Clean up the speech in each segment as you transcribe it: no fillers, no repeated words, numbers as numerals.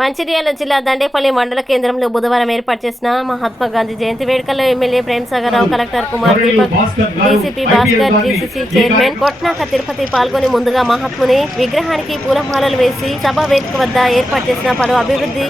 మంచిర్యాల జిల్లా దండేపల్లి మండల కేంద్రంలో బుధవారం ఏర్పాటు చేసిన మహాత్మా గాంధీ జయంతి వేడుకల్లో MLA Premsagar Rao, collector Kumar Deepak, DCP Bhaskar, GCC chairman Kotnaka Tirupati పాల్గొని ముందుగా మహాత్ముని విగ్రహానికి పూలమాలలు వేసి సభా వేదిక వద్ద ఏర్పాటు చేసిన పలు అభివృద్ధి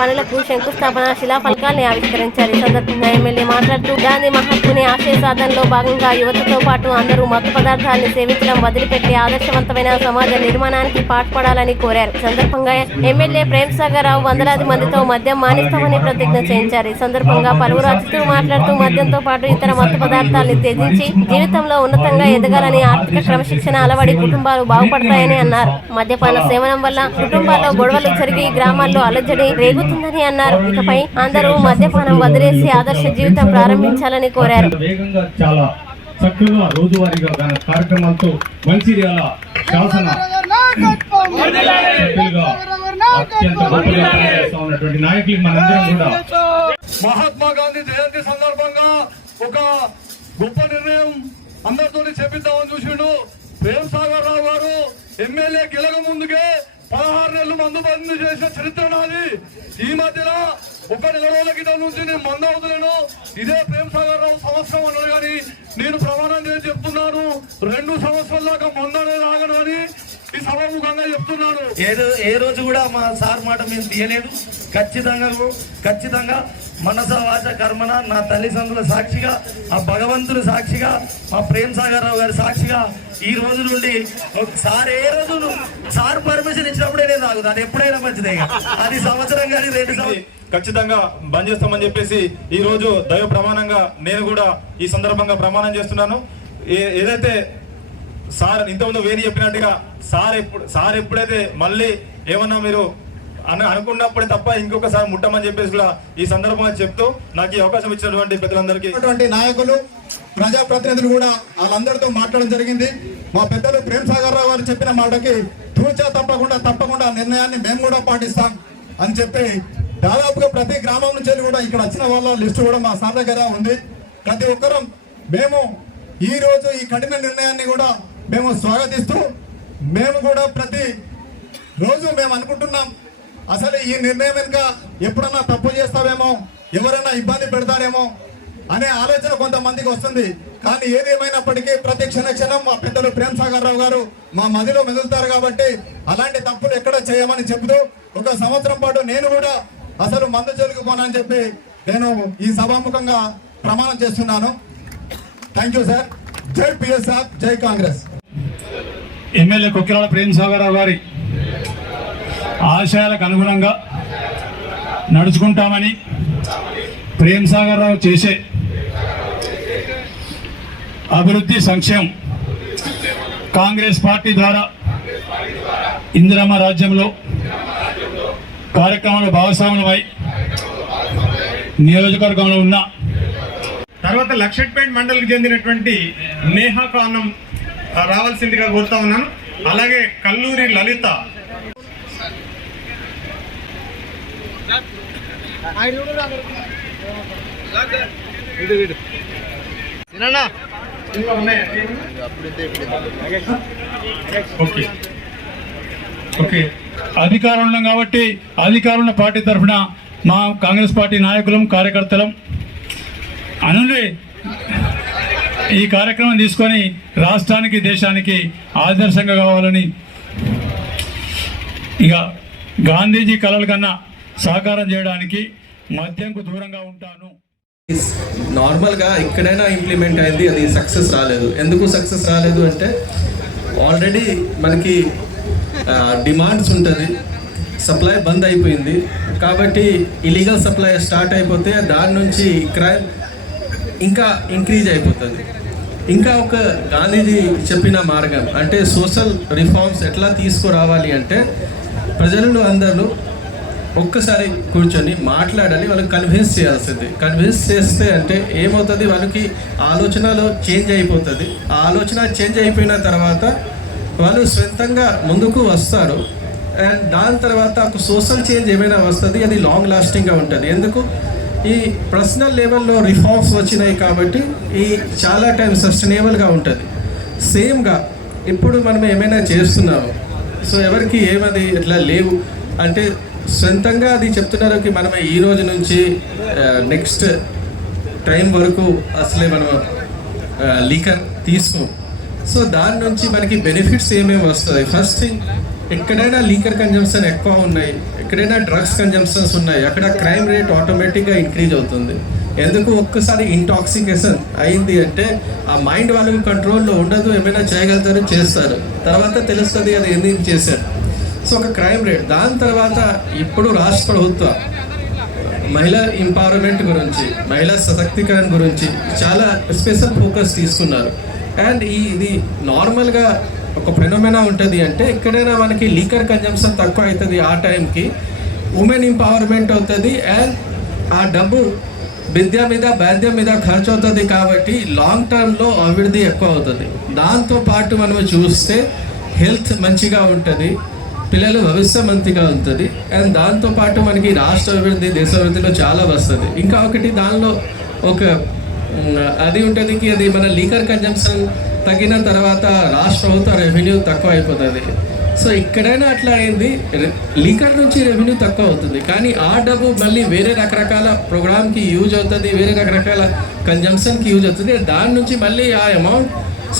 పనులకు శంకుస్థాపన శిలాఫలకాల్ని ఆవిష్కరించారు. ఈ సందర్భంగా ఎమ్మెల్యే మాట్లాడుతూ గాంధీ మహాత్ముని ఆశయ సాధనలో భాగంగా యువతతో పాటు అందరూ మత్తు పదార్థాలను సేవించడం వదిలిపెట్టి ఆదర్శవంతమైన సమాజ నిర్మాణానికి పాటుపడాలని కోరారు. ఈ సందర్భంగా ఎమ్మెల్యే ప్రేమ్సాగర్ రావు వందలాది మందితో మద్యం మానిస్తామని ప్రతిజ్ఞ చేయించారు. ఈ సందర్భంగా పలువురు అతిథులు మాట్లాడుతూ మద్యంతో పాటు ఇతర మత్తు పదార్థాలను త్యజించి జీవితంలో ఉన్నతంగా ఎదగాలని, ఆర్థిక క్రమశిక్షణ అలవడి కుటుంబాలు బాగుపడతాయని అన్నారు. మద్యపాన సేవనం వల్ల కుటుంబాల్లో గొడవలు జరిగి గ్రామాల్లో అలజడి రేగుతుందని అన్నారు. ఇకపై అందరూ మద్యపానం వదిలేసి ఆదర్శ జీవితం ప్రారంభించాలని కోరారు. చక్కగా రోజువారీగా కార్యక్రమాలతో మంచిర్యాల శాసన అత్యంత గొప్పగా పనిచేస్తా ఉన్నటువంటి నాయకులు మనందరం కూడా మహాత్మా గాంధీ జయంతి సందర్భంగా ఒక గొప్ప నిర్ణయం అందరితో చేపిద్దామని చూసిండు. ప్రేమ్సాగర్ రావు గారు ఎమ్మెల్యే గెలక ముందుకే 16 నెలలు మందు బంద్ చేసిన చరిత్ర నాది. ఈ మధ్యన ఒక నెల రోజుల క్రితం నుంచి నేను మందు అవుతున్నాను. ఇదే ప్రేమ్సాగర్ రావు సంవత్సరం అన్నారు కానీ నేను ప్రమాణం చేసి చెప్తున్నాను 2 సంవత్సరాల దాకా మందు అనేది ఆగను అని ఈ సభాముఖంగా చెప్తున్నాను. ఏ రోజు కూడా మా సార్ మాట మేము తీయలేదు. ఖచ్చితంగా మనస వాచ కర్మన నా తల్లిదండ్రుల సాక్షిగా, ఆ భగవంతుని సాక్షిగా, మా ప్రేమ్సాగర్ రావు గారి సాక్షిగా ఈ రోజు నుండి సార్ ఏ రోజు సార్ పర్మిషన్ ఇచ్చినప్పుడే నేను తాగుతాను. అది ఎప్పుడైనా మంచిదే. అది సంవత్సరం కానీ 2 సంవత్సరం ఖచ్చితంగా బంద్ చేస్తామని చెప్పేసి ఈ రోజు దైవ ప్రమాణంగా నేను కూడా ఈ సందర్భంగా ప్రమాణం చేస్తున్నాను. ఏదైతే సార్ ఇంతకుముందు వేణి చెప్పినట్టుగా సార్ ఎప్పుడైతే మళ్ళీ ఏమన్నా మీరు అనుకున్నప్పుడే తప్ప ఇంకొకసారి ముట్టమని చెప్పేసి కూడా ఈ సందర్భంగా చెప్తూ నాకు ఈ అవకాశం ఇచ్చినటువంటి పెద్దలందరికీ, నాయకులు, ప్రజాప్రతినిధులు కూడా వాళ్ళందరితో మాట్లాడడం జరిగింది. మా పెద్దలు ప్రేమ్సాగర్ రావు గారు చెప్పిన మాటకి తూచా తప్పకుండా నిర్ణయాన్ని మేము కూడా పాటిస్తాం అని చెప్పి దాదాపుగా ప్రతి గ్రామం నుంచి కూడా ఇక్కడ వచ్చిన వాళ్ళ లిస్టు కూడా మా సార్ దగ్గర ఉంది. ప్రతి ఒక్కరం మేము ఈ రోజు ఈ కఠిన నిర్ణయాన్ని కూడా మేము స్వాగతిస్తూ మేము కూడా ప్రతి రోజు మేము అనుకుంటున్నాం అసలు ఈ నిర్ణయం వెనుక ఎప్పుడన్నా తప్పు చేస్తావేమో, ఎవరైనా ఇబ్బంది పెడతారేమో అనే ఆలోచన కొంతమందికి వస్తుంది. కానీ ఏదేమైనప్పటికీ ప్రతి క్షణం మా పెద్దలు ప్రేమ్సాగర్ రావు గారు మా మదిలో మెదులుతారు కాబట్టి అలాంటి తప్పులు ఎక్కడ చేయమని చెబుతూ 1 సంవత్సరం పాటు నేను కూడా అసలు మందు జోలికి పోనని చెప్పి నేను ఈ సభాముఖంగా ప్రమాణం చేస్తున్నాను. Thank you sir. జై పిఎస్ఆర్, జై కాంగ్రెస్. ఎమ్మెల్యే కొక్కిరాల ప్రేమ్సాగర్ రావు గారి ఆశయాలకు అనుగుణంగా నడుచుకుంటామని, ప్రేమ్సాగర్ రావు చేసే అభివృద్ధి సంక్షేమం కాంగ్రెస్ పార్టీ ద్వారా ఇందిరమ్మ రాజ్యంలో కార్యక్రమంలో భాగస్వాములమై నియోజకవర్గంలో ఉన్న తర్వాత లక్షట్పేట్ మండలికి చెందినటువంటి నేహా ఖానం రావాల్సిందిగా కోరుతా ఉన్నాను. అలాగే కల్లూరి లలిత, ఓకే అధికారం ఉన్నాం కాబట్టి అధికారుల పార్టీ తరఫున మా కాంగ్రెస్ పార్టీ నాయకులం, కార్యకర్తలం అనులే ఈ కార్యక్రమం తీసుకొని రాష్ట్రానికి, దేశానికి ఆదర్శంగా కావాలని, ఇక గాంధీజీ కలల కన్నా సాకారం చేయడానికి మద్యంకు దూరంగా ఉంటాను. నార్మల్గా ఎక్కడైనా ఇంప్లిమెంట్ అయింది, అది సక్సెస్ రాలేదు. ఎందుకు సక్సెస్ రాలేదు అంటే ఆల్రెడీ మనకి డిమాండ్స్ ఉంటుంది, సప్లై బంద్ అయిపోయింది. కాబట్టి ఇలీగల్ సప్లై స్టార్ట్ అయిపోతే దాని నుంచి క్రైమ్ ఇంకా ఇంక్రీజ్ అయిపోతుంది. ఇంకా ఒక గాంధీజీ చెప్పిన మార్గం అంటే సోషల్ రిఫార్మ్స్ ఎట్లా తీసుకురావాలి అంటే ప్రజలను అందరూ ఒక్కసారి కూర్చొని మాట్లాడాలి, వాళ్ళకి కన్విన్స్ చేయాల్సింది. కన్విన్స్ చేస్తే అంటే ఏమవుతుంది, వాళ్ళకి ఆలోచనలో చేంజ్ అయిపోతుంది. ఆ ఆలోచన చేంజ్ అయిపోయిన తర్వాత వాళ్ళు స్వంతంగా ముందుకు వస్తారు. అండ్ దాని తర్వాత ఒక సోషల్ చేంజ్ ఏమైనా వస్తుంది, అది లాంగ్ లాస్టింగ్గా ఉంటుంది. ఎందుకు ఈ పర్సనల్ లెవెల్లో రిఫార్మ్స్ వచ్చినాయి కాబట్టి ఈ చాలా టైం సస్టైనబుల్గా ఉంటుంది. సేమ్గా ఇప్పుడు మనం ఏమైనా చేస్తున్నాము, సో ఎవరికి ఏమది ఇట్లా లేవు అంటే సొంతంగా అది చెప్తున్నారు కి మనం ఈ రోజు నుంచి నెక్స్ట్ టైం వరకు అసలే మనం లీకర్ తీసుకోం. సో దాని నుంచి మనకి బెనిఫిట్స్ ఏమేమి వస్తుంది? ఫస్ట్ థింగ్, ఎక్కడైనా లీకర్ కన్జంప్షన్ ఎక్కువ ఉన్నాయి, ఎక్కడైనా డ్రగ్స్ కన్జంప్షన్స్ ఉన్నాయి, అక్కడ క్రైమ్ రేట్ ఆటోమేటిక్గా ఇంక్రీజ్ అవుతుంది. ఎందుకు? ఒక్కసారి ఇంటాక్సికేషన్ అయింది అంటే ఆ మైండ్ వాళ్ళకి కంట్రోల్లో ఉండదు, ఏమైనా చేయగలుగుతారు, చేస్తారు, తర్వాత తెలుస్తుంది అది ఎందుకు చేశారు. సో ఒక క్రైమ్ రేట్. దాని తర్వాత ఇప్పుడు రాష్ట్ర ప్రభుత్వం మహిళా ఎంపవర్మెంట్ గురించి, మహిళా సశక్తీకరణ గురించి చాలా స్పెషల్ ఫోకస్ తీసుకున్నారు. అండ్ ఇది నార్మల్గా ఒక ఫెనోమెనా ఉంటుంది అంటే ఎక్కడైనా మనకి లీకర్ కన్జంప్షన్ తక్కువ అవుతుంది, ఆ టైంకి ఉమెన్ ఎంపవర్మెంట్ అవుతుంది అండ్ ఆ డబ్బు విద్య మీద వైద్యం మీద ఖర్చు అవుతుంది కాబట్టి లాంగ్ టర్మ్లో అభివృద్ధి ఎక్కువ అవుతుంది. దాంతోపాటు మనం చూస్తే హెల్త్ మంచిగా ఉంటుంది, పిల్లలు భవిష్యత్ మంచిగా ఉంటుంది అండ్ దాంతోపాటు మనకి రాష్ట్ర అభివృద్ధి, దేశ అభివృద్ధిలో చాలా వస్తుంది. ఇంకా ఒకటి దానిలో ఒక అది ఉంటుంది కి అది మన లీకర్ కన్జంప్షన్ తగ్గిన తర్వాత రాష్ట్ర ప్రభుత్వ రెవెన్యూ తక్కువ అయిపోతుంది. సో ఎక్కడైనా అట్లా అయింది, లీకర్ నుంచి రెవెన్యూ తక్కువ అవుతుంది కానీ ఆ డబ్బు మళ్ళీ వేరే రకరకాల ప్రోగ్రామ్కి యూజ్ అవుతుంది, వేరే రకరకాల కన్జంప్షన్కి యూజ్ అవుతుంది, దాని నుంచి మళ్ళీ ఆ అమౌంట్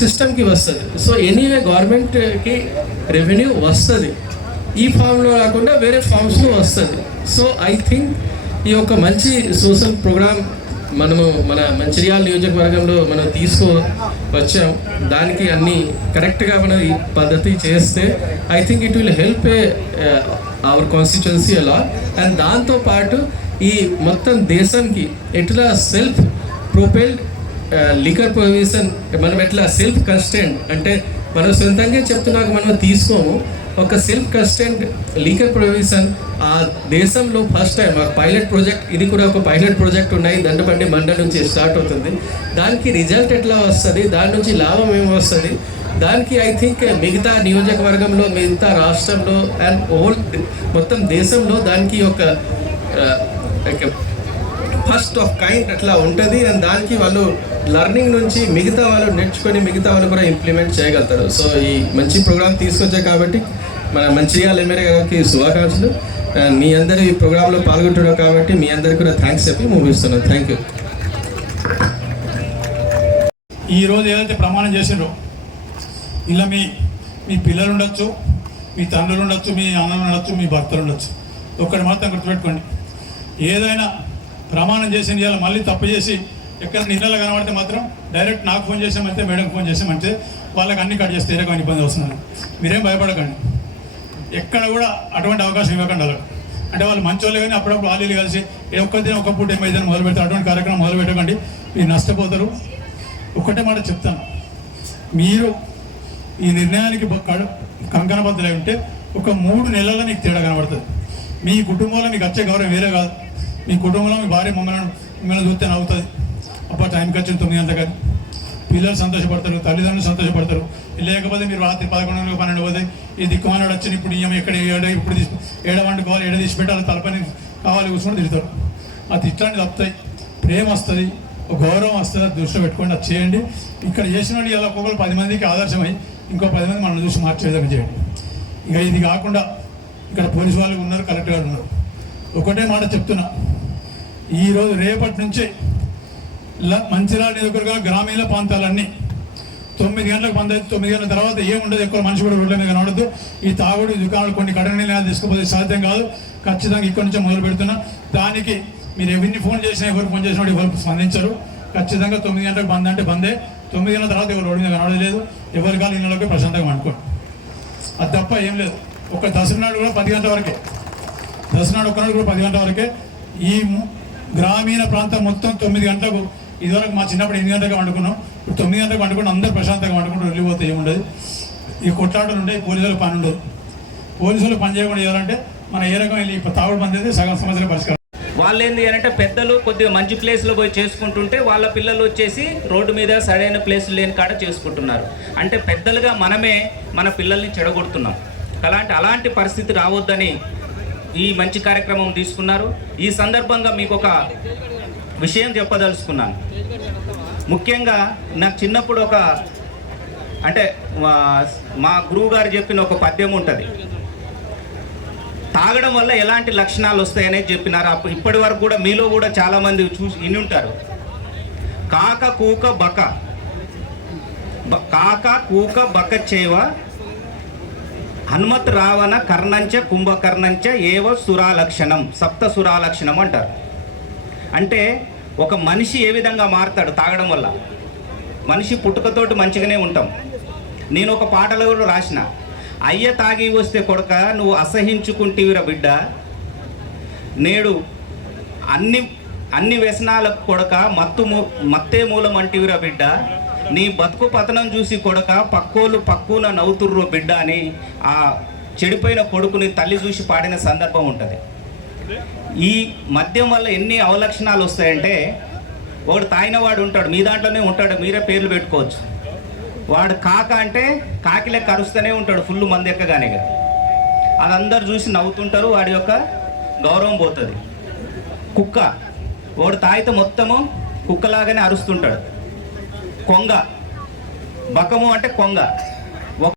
సిస్టమ్కి వస్తుంది. సో ఎనీవే గవర్నమెంట్కి రెవెన్యూ వస్తుంది, ఈ ఫామ్లో కాకుండా వేరే ఫామ్స్లో వస్తుంది. సో ఐ థింక్ ఈ ఒక మంచి సోషల్ ప్రోగ్రామ్ మనము మన మంచిర్యాల నియోజకవర్గంలో మనం వచ్చాం. దానికి అన్ని కరెక్ట్గా మనం ఈ పద్ధతి చేస్తే I think it will help our constituency అలా. అండ్ దాంతోపాటు ఈ మొత్తం దేశానికి ఎట్లా సెల్ఫ్ ప్రొపెల్డ్ లికర్ ప్రొవిజన్, మనం ఎట్లా సెల్ఫ్ కన్స్టెంట్ అంటే మనం సొంతంగా చెప్తున్నాక మనం తీసుకోము, ఒక సెల్ఫ్ కన్స్టెంట్ లీకర్ ప్రొవిజన్ ఆ దేశంలో ఫస్ట్ టైం ఒక పైలట్ ప్రాజెక్ట్, ఇది కూడా ఒక పైలట్ ప్రాజెక్ట్ ఉన్నాయి, దండబండి మండలి నుంచి స్టార్ట్ అవుతుంది. దానికి రిజల్ట్ ఎట్లా వస్తుంది, దాని నుంచి లాభం ఏమి వస్తుంది, దానికి ఐ థింక్ మిగతా నియోజకవర్గంలో, మిగతా రాష్ట్రంలో అండ్ ఓల్ మొత్తం దేశంలో దానికి ఒక ఫస్ట్ ఆఫ్ కైండ్ అట్లా ఉంటుంది. అండ్ దానికి వాళ్ళు లర్నింగ్ నుంచి మిగతా వాళ్ళు నేర్చుకొని మిగతా వాళ్ళు కూడా ఇంప్లిమెంట్ చేయగలుగుతారు. సో ఈ మంచి ప్రోగ్రామ్ తీసుకొచ్చాయి కాబట్టి మన మంచిర్యాల ఎమ్మెల్యే గారికి శుభాకాంక్షలు. అండ్ మీ అందరూ ఈ ప్రోగ్రాంలో పాల్గొంటున్నారు కాబట్టి మీ అందరికీ కూడా థ్యాంక్స్ చెప్పి ముగిస్తున్నాను. Thank you. ఈరోజు ఏదైతే ప్రమాణం చేసిండ్రో ఇలా మీ పిల్లలు ఉండొచ్చు, మీ తండ్రులు ఉండొచ్చు, మీ అన్నలు ఉండొచ్చు, మీ భర్తలు ఉండొచ్చు, ఒక్కటి మాత్రం గుర్తుపెట్టుకోండి, ఏదైనా ప్రమాణం చేసిన ఇవాళ మళ్ళీ తప్పు చేసి ఎక్కడ నిన్నలు కనబడితే మాత్రం డైరెక్ట్ నాకు ఫోన్ చేసామంటే, మేడంకి ఫోన్ చేసామంటే వాళ్ళకి అన్ని కట్ చేస్తే ఏ రకమైన ఇబ్బంది వస్తున్నారు. మీరేం భయపడకండి, ఎక్కడ కూడా అటువంటి అవకాశం ఇవ్వకండి. అలా అంటే వాళ్ళు మంచోళ్ళే కానీ అప్పుడప్పుడు వాళ్ళు కలిసి ఒక్కదిన ఒక పూట ఏమైందని మొదలు పెడతారు, అటువంటి కార్యక్రమం మొదలు పెట్టకండి, మీరు నష్టపోతారు. ఒక్కటే మాట చెప్తాను, మీరు ఈ నిర్ణయానికి కంకణబద్ధులై ఉంటే ఒక 3 నెలల్లో నీకు తేడా కనబడుతుంది. మీ కుటుంబంలో మీకు వచ్చే గౌరవం వేరే కాదు. మీ కుటుంబంలో మీ భార్య మిమ్మల్ని చూస్తే నవ్వుతుంది, అబ్బా టైంకి వచ్చిన 9 గంటలకు కానీ పిల్లలు సంతోషపడతారు, తల్లిదండ్రులు సంతోషపడతారు. లేకపోతే మీరు రాత్రి 11 12 పోతే ఈ దిక్కుమానాడు వచ్చిన ఇప్పుడు ఇయ్యం ఎక్కడ ఇప్పుడు వండుకోవాలి, తీసి పెట్టాలి, తలపని కావాలి కూర్చొని తిరుగుతారు. అది ఇట్లాంటివి తప్పుతాయి, ప్రేమ వస్తుంది, గౌరవం వస్తుంది, అది దృష్టిలో పెట్టుకోండి, అది చేయండి. ఇక్కడ చేసిన వాళ్ళు ఇలా ఒక్కొక్కరు 10 మందికి ఆదర్శమై ఇంకో 10 మంది మనం చూసి మార్చే విధంగా చేయండి. ఇక ఇది కాకుండా ఇక్కడ పోలీసు వాళ్ళు ఉన్నారు, కలెక్టర్ గారు ఉన్నారు. ఒకటే మాట చెప్తున్నా, ఈరోజు రేపటి నుంచే మంచిర్యాల నియోజకవర్గ గ్రామీణ ప్రాంతాలన్నీ 9 గంటలకు బంద్ అయితే 9 గంటల తర్వాత ఏముండదు, ఎక్కువ మనిషి కూడా రోడ్ల మీద కనబడద్దు. ఈ తాగుడు దుకాణాలు కొన్ని కఠిన నిర్ణయాలు తీసుకుపోతే సాధ్యం కాదు. ఖచ్చితంగా ఇక్కడి నుంచే మొదలు పెడుతున్నా. దానికి మీరు ఎవరిని ఫోన్ చేసినా, ఎవరు ఫోన్ చేసినా ఎవరు స్పందించరు. ఖచ్చితంగా 9 గంటలకు బంద్ అంటే బందే. 9 గంటల తర్వాత ఎవరు రోడ్డు మీద కనబడలేదు. ఎవరి కాలు ఇళ్ళలోకి ప్రశాంతంగా అనుకోండి, అది తప్ప ఏం లేదు. ఒక దసరా నాడు కూడా 10 గంటల వరకే, దసరా నాడు ఒక్కనాడు కూడా 10 గంటల వరకే. ఈ గ్రామీణ ప్రాంతం మొత్తం 9 గంటలకు, ఇదివరకు మా చిన్నప్పుడు 8 గంటలకు వండుకున్నాం, ఇప్పుడు 9 గంటలకు వండుకుని అందరూ ప్రశాంతంగా వండుకుంటూ వెళ్ళిపోతే ఏముండదు. ఈ కొట్లాటలు ఉంటాయి, పోలీసులకు పని ఉండదు. పోలీసులు పని చేయకుండా చేయాలంటే మన ఏ రకం ఈ తాగుడు బంద్ అయితే సగం సమస్యల పరిష్కారం. వాళ్ళు ఏంది అంటే పెద్దలు కొద్దిగా మంచి ప్లేస్లో పోయి చేసుకుంటుంటే వాళ్ళ పిల్లలు వచ్చేసి రోడ్డు మీద సరైన ప్లేస్ లేని కాడ చేసుకుంటున్నారు. అంటే పెద్దలుగా మనమే మన పిల్లల్ని చెడగొడుతున్నాం. అలాంటి పరిస్థితి రావద్దని ఈ మంచి కార్యక్రమం తీసుకున్నారు. ఈ సందర్భంగా మీకు ఒక విషయం చెప్పదలుచుకున్నాను. ముఖ్యంగా నాకు చిన్నప్పుడు ఒక అంటే మా గురువు గారు చెప్పిన ఒక పద్యం ఉంటుంది, తాగడం వల్ల ఎలాంటి లక్షణాలు వస్తాయనేది చెప్పినారు. అప్పుడు ఇప్పటి వరకు కూడా మీలో కూడా చాలామంది చూసి విని ఉంటారు. కాక కూక బక చేవ హనుమత్ రావణ కర్ణంచ కుంభకర్ణంచ ఏవ సురాలక్షణం, సప్త సురాలక్షణం అంటారు. అంటే ఒక మనిషి ఏ విధంగా మారుతాడు తాగడం వల్ల. మనిషి పుట్టుకతోటి మంచిగానే ఉంటాం. నేను ఒక పాటలో కూడా రాసిన, అయ్య తాగి వస్తే కొడక నువ్వు అసహించుకుంటేవిరా బిడ్డ, నేడు అన్ని వ్యసనాలకు కొడక మత్తే మూలం అంటివిరా బిడ్డ, నీ బతుకు పతనం చూసి కొడక పక్కున నవ్వుతుర్రో బిడ్డ అని ఆ చెడిపోయిన కొడుకుని తల్లి చూసి పాడిన సందర్భం ఉంటుంది. ఈ మద్యం వల్ల ఎన్ని అవలక్షణాలు వస్తాయంటే, వాడు తాగిన వాడు ఉంటాడు, మీ దాంట్లోనే ఉంటాడు, మీరే పేర్లు పెట్టుకోవచ్చు. వాడు కాక అంటే కాకిలే కరుస్తూనే ఉంటాడు ఫుల్ మంది ఎక్కగానే. అది అందరు చూసి నవ్వుతుంటారు, వాడి యొక్క గౌరవం పోతుంది. కుక్క, వాడు తాగితే మొత్తము కుక్కలాగానే అరుస్తుంటాడు. కొంగ, బకము అంటే కొంగ,